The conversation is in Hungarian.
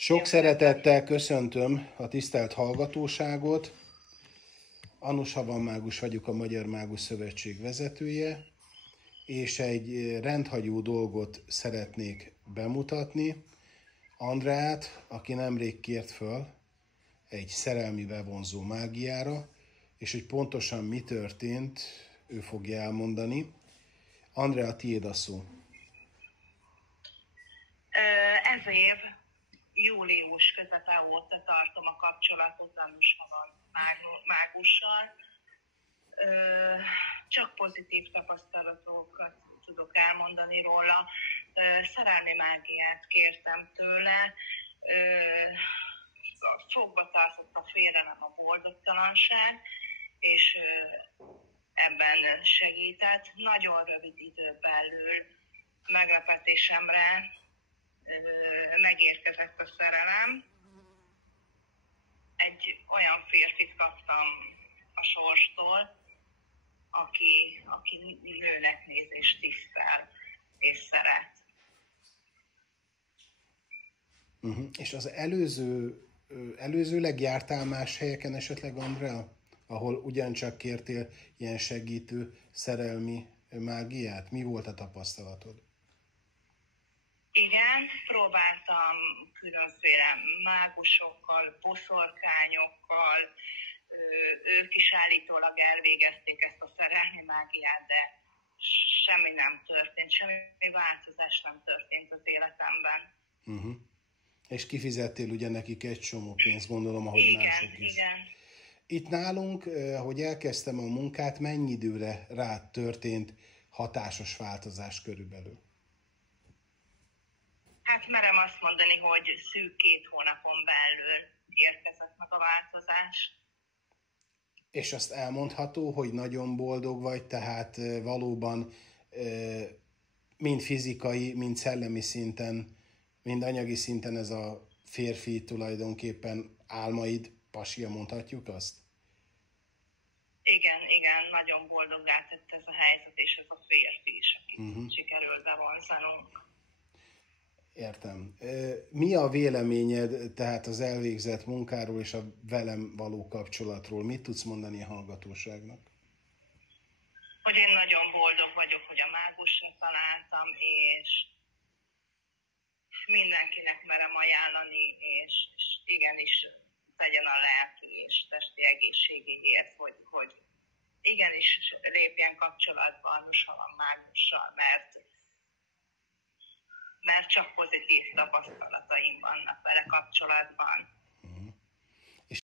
Sok szeretettel köszöntöm a tisztelt hallgatóságot. Anusa Van Mágus vagyok, a Magyar Mágus Szövetség vezetője, és egy rendhagyó dolgot szeretnék bemutatni. Andreát, aki nemrég kért föl egy szerelmi bevonzó mágiára, és hogy pontosan mi történt, ő fogja elmondani. Andrea, tiéd a szó. Ez év július közepe óta tartom a kapcsolatot Anusa Van Mágussal. Csak pozitív tapasztalatokat tudok elmondani róla. Szerelmi mágiát kértem tőle. Fogba tartott a félelem, a boldogtalanság, és ebben segített. Nagyon rövid idő belül meglepetésemre megérkezett a szerelem. Egy olyan férfit kaptam a sorstól, aki nőnek néz és tisztel és szeret. És az előzőleg jártál más helyeken esetleg, Andrea, ahol ugyancsak kértél ilyen segítő szerelmi mágiát? Mi volt a tapasztalatod? Igen, próbáltam különféle mágusokkal, boszorkányokkal, ők is állítólag elvégezték ezt a szerelmi mágiát, de semmi nem történt, semmi változás nem történt az életemben. És kifizettél ugye nekik egy csomó pénzt, gondolom, ahogy Igen, mások is. igen. Itt nálunk, hogy elkezdtem a munkát, mennyi időre rád történt hatásos változás körülbelül? Hát merem azt mondani, hogy szűk 2 hónapon belül érkezett meg a változás. És azt elmondható, hogy nagyon boldog vagy, tehát valóban mind fizikai, mind szellemi szinten, mind anyagi szinten ez a férfi tulajdonképpen álmaid pasia, mondhatjuk azt? Igen, nagyon boldoggá tett ez a helyzet, és ez a férfi is, akit sikerült bevonzanunk. Értem. Mi a véleményed tehát az elvégzett munkáról és a velem való kapcsolatról? Mit tudsz mondani a hallgatóságnak? Hogy én nagyon boldog vagyok, hogy a mágusra találtam, és mindenkinek merem ajánlani, és igenis tegyen a lelki és testi egészségéért, hogy igenis lépjen kapcsolatba Anusa Van Mágussal, mert csak pozitív tapasztalataim vannak vele kapcsolatban.